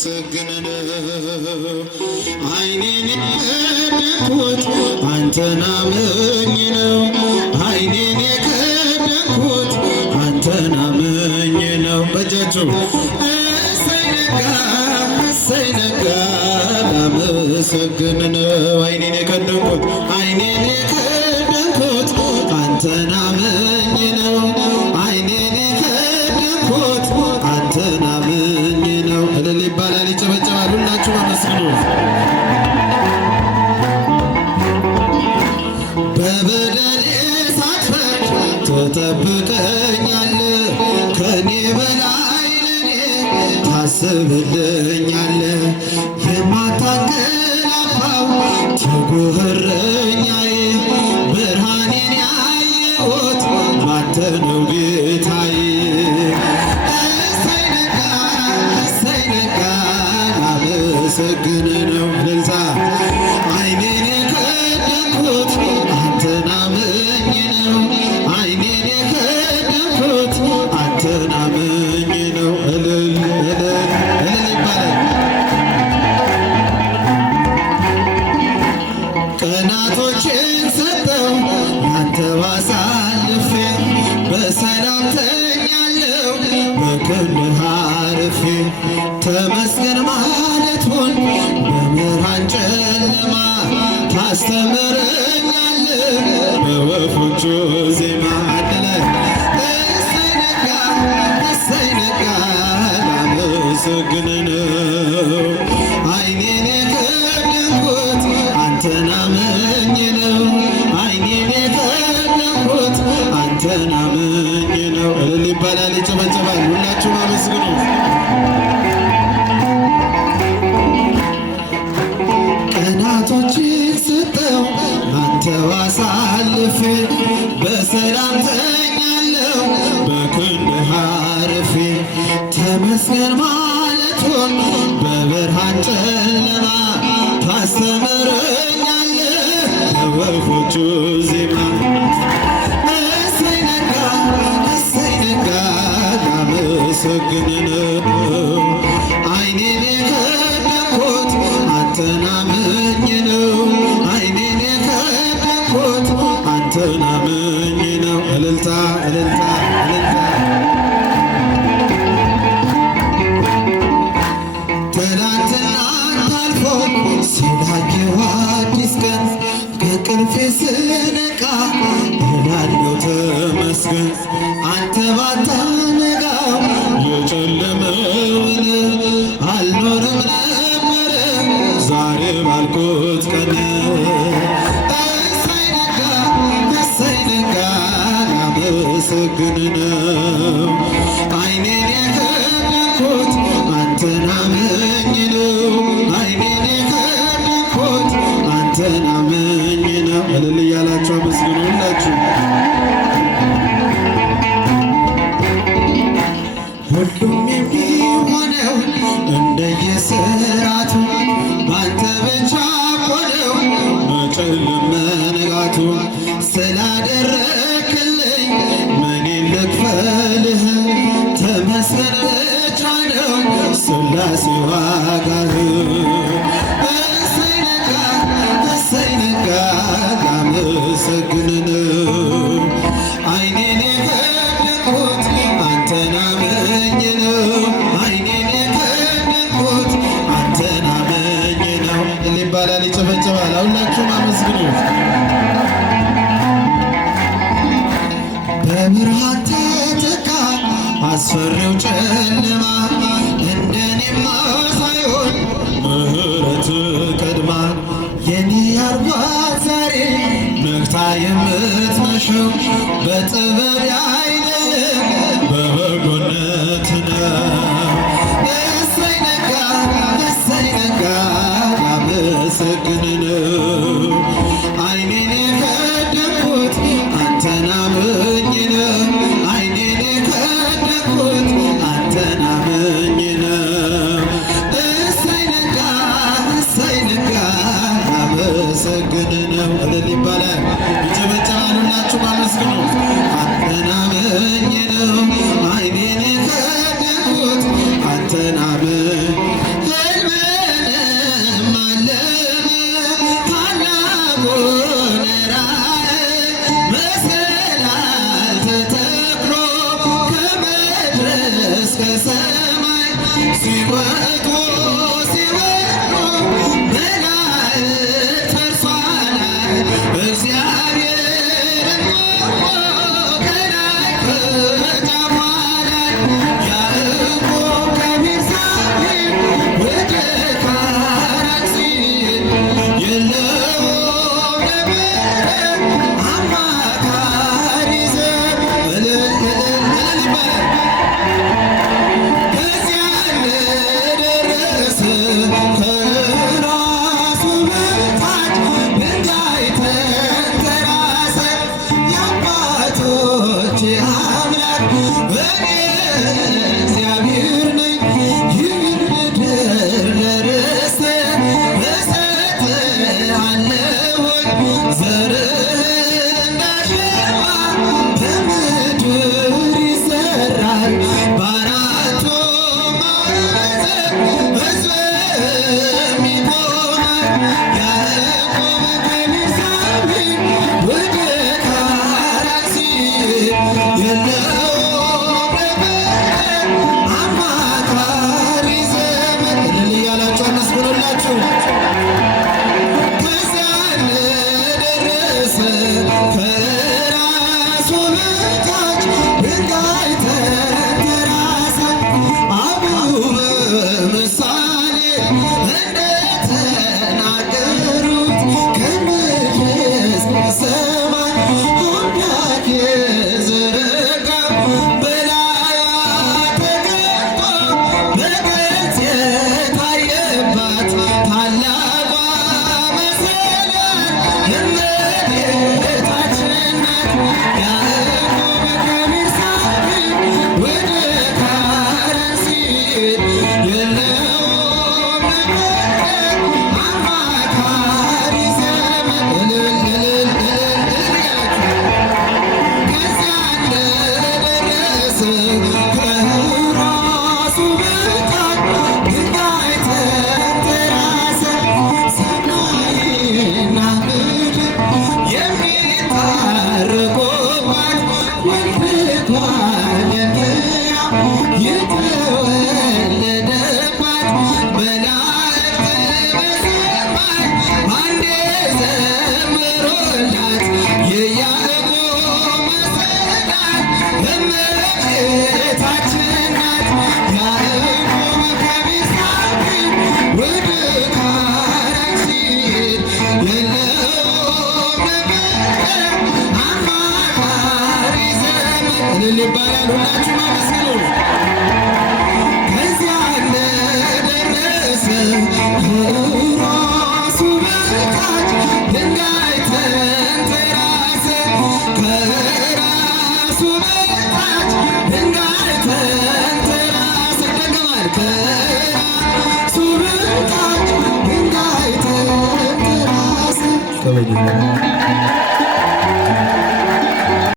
ላመሰግን ነው። ዓይኔን የከደንኩት አንተን አምኜ ነው። ዓይኔን የከደንኩት አንተን አምኜ ነው። በእጃችሁ እሰይ ነጋ እሰይ ነጋ ላመሰግን ነው። ዓይኔን የከደንኩት ዓይኔን የከደንኩት አንተን አምኜ ነው። ዓይኔን የከደንኩት አንተን አምኜ ነው። እልል ይባላል፣ ይጨበጨባል። ሁላችሁ አመስግኑ። በበደሌ ሳትፈርድ ትጠብቀኛለህ፣ ከኔ በላይ ለኔ ታስብልኛለህ። የማታንቀላፋው ትጉህ እረኛዬ ብርሃኔን ያየሁት ባንተ ነው ጌታዬ። እሰይ ነጋ እሰይ ነጋ ላመሰግን ነው። እልልታ ዓይኔን የከደንኩት አንተን አምኜ ነው። ዓይኔን የከደንኩት አንተን አምኜ ነው። እልል እልል እልል ይባላል። ቀናቶችን ሰጠው ያንተ አሳልፌ በሰላም ተኛለሁ በክንድህ አርፌ። ተመስገን ማለቱን በብርሃን ጨለማ ታስተምረኛለህ በወፎቹ ዜማ። አደለ እሰይ ነጋ እሰይ ነጋ ላመሰግን ነው። ዓይኔን የከደንኩት አንተን አምኜ ነው። ዓይኔን የከደንኩት አንተን አምኜ ነው። እልል ይባላል፣ ይጨበጨባል። ሁላችሁም አመስግኑ። ቀናቶችን ሰጠው አንተው አሳልፌ በሰላም ተኛለሁ በክንድህ አርፌ። ተመስገን ማለቱን በብርሃን ጨለማ ታስተምረኛለህ በወፎቹ ዜማ። እሰይ ነጋ እሰይ ነጋ ላመሰግን ነው። ዓይኔን የከደንኩት አንተን አምኜ ነው። ዓይኔን የከደንኩት አንተን አምኜ ነው። እልልታ እልልታ እልልታ። ትናንትናን ታልፎ ስላየሁ አዲስ ቀን ከእንቅልፌ ስነቃ እላለሁ ተመስገን። አንተ ባታነጋው የጨለመውን አልኖርም ነበረ ዛሬ ባልኩት ቀን። እሰይ ነጋ እሰይ ነጋ ላመሰግን ነው። ዓይኔን የከደንኩት አንተን አምኜ ነው። ዓይኔን የከደንኩት አንተን አምኜ ነው። እልል እያላችሁ አመስግኑ ሁላችሁ። ሁሉም የሚሆነው እንደየሥራቱ ባንተ ብቻ ሆነው መጨለም መንጋቱ። ስላደረክልኝ ምኔን ልክፈልህ? ተመስገን ብቻ ነው ሥላሴ ዋጋህ። እሰይ ነጋ እሰይ ነጋ ላመሰግን ነው። ዓይኔን የከደንኩት አንተን አምኜ ነው። ዓይኔን የከደንኩት አንተን አምኜ ነው። ይባላል፣ ይጨበጨባል። ሁላችሁም አመስግኑ። በብርሃን ተተካ አስፈሪው ጨለማ እንደኔማ ሳይሆን ምሕረት ቀድማ የኔ ያርጓት ዛሬ ነግታ የምትመሸው በጥበብ አይደለም በበጎነት ነው። እሰይ ነጋ እሰይ ነጋ ላመሰግን ነው። ዓይኔን የከደንኩት አንተን አምኜ ነው። ዓይኔን የከደንኩት አንተን አምኜ ነው። እሰይ ነጋ እሰይ ነጋ ላመሰግን ነው። እልል ይባላል፣ ይጨበጨባል። ሁላችሁም አመስግኑ። አንተን እስከ ሰማይ ሲወጡ ሲወርዱ መላእክት በእርሷ ላይ እግዚአብሔርን ከላይ ከጫፏ ላይ ያዕቆብ ከቤርሳቤህ ወደ ካራን ሲሄድ የለውም ነበረ አማካሪ ዘር እልል ይባላል። ከዚያ እንደደረሰ ከራሱ በታች ድንጋይ ተንተራሰ። የአባቶቼ አምላክ እኔ እግዚአብሔር ነኝ፣ ይህን ምድር ለርስት እሰጥሃለሁኝ። ዘርህ እንዳሸዋ በምድር ይዘራል፣ በአራቱ ማዕዘን ሕዝብም ይቆማል። ያዕቆብ ከቤርሳቤህ ወደ ካራን ሲሄድ የለውም ነበረ አማካሪ ዘመድ። እልል እያላችሁ አመስግኑላችሁ። ከዚያ እንደደረሰ ከራሱ በታች ድንጋይ ተንተራሰ። አበው በምሳሌ እንደተናገሩት ከምድር እስከ ሰማይ አምላክ የዘረጋው በላይዋ ተቀምጦ በግልጽ የታየባት ታላቋ መሰላል እመቤታችን ናት። ያዕቆብ ከቤርሳቤህ ወደ ካራን ሲሄድ የለውም ነበረ አማካሪ ዘመድ። እልል እልል እልል እያላችሁ ከዚያ እንደደረሰ ከራሱ በታች ድንጋይ ተንተራሰ። ሰማይና ምድር የሚታረቁባት ወልዷል ሕያው የተወለደባት መላእክት በሰማይ አንዴ ዘምሮላት የያዕቆብ መሰላል እመቤታችን ናት። ያዕቆብ ከቤርሳቤህ ወደ ካራን ሲሄድ የለውም ነበረ አማካሪ ዘመድ። እልል ይባላል። ሁላችሁም አመስግኑ። ከዚያ እንደደረሰ ከራሱ በታች ድንጋይ ተንተራሰ። ከራሱ በታች ድንጋይ ተንተራሰ። ይደገማል። ከራሱ በታች ድንጋይ ተንተራሰ።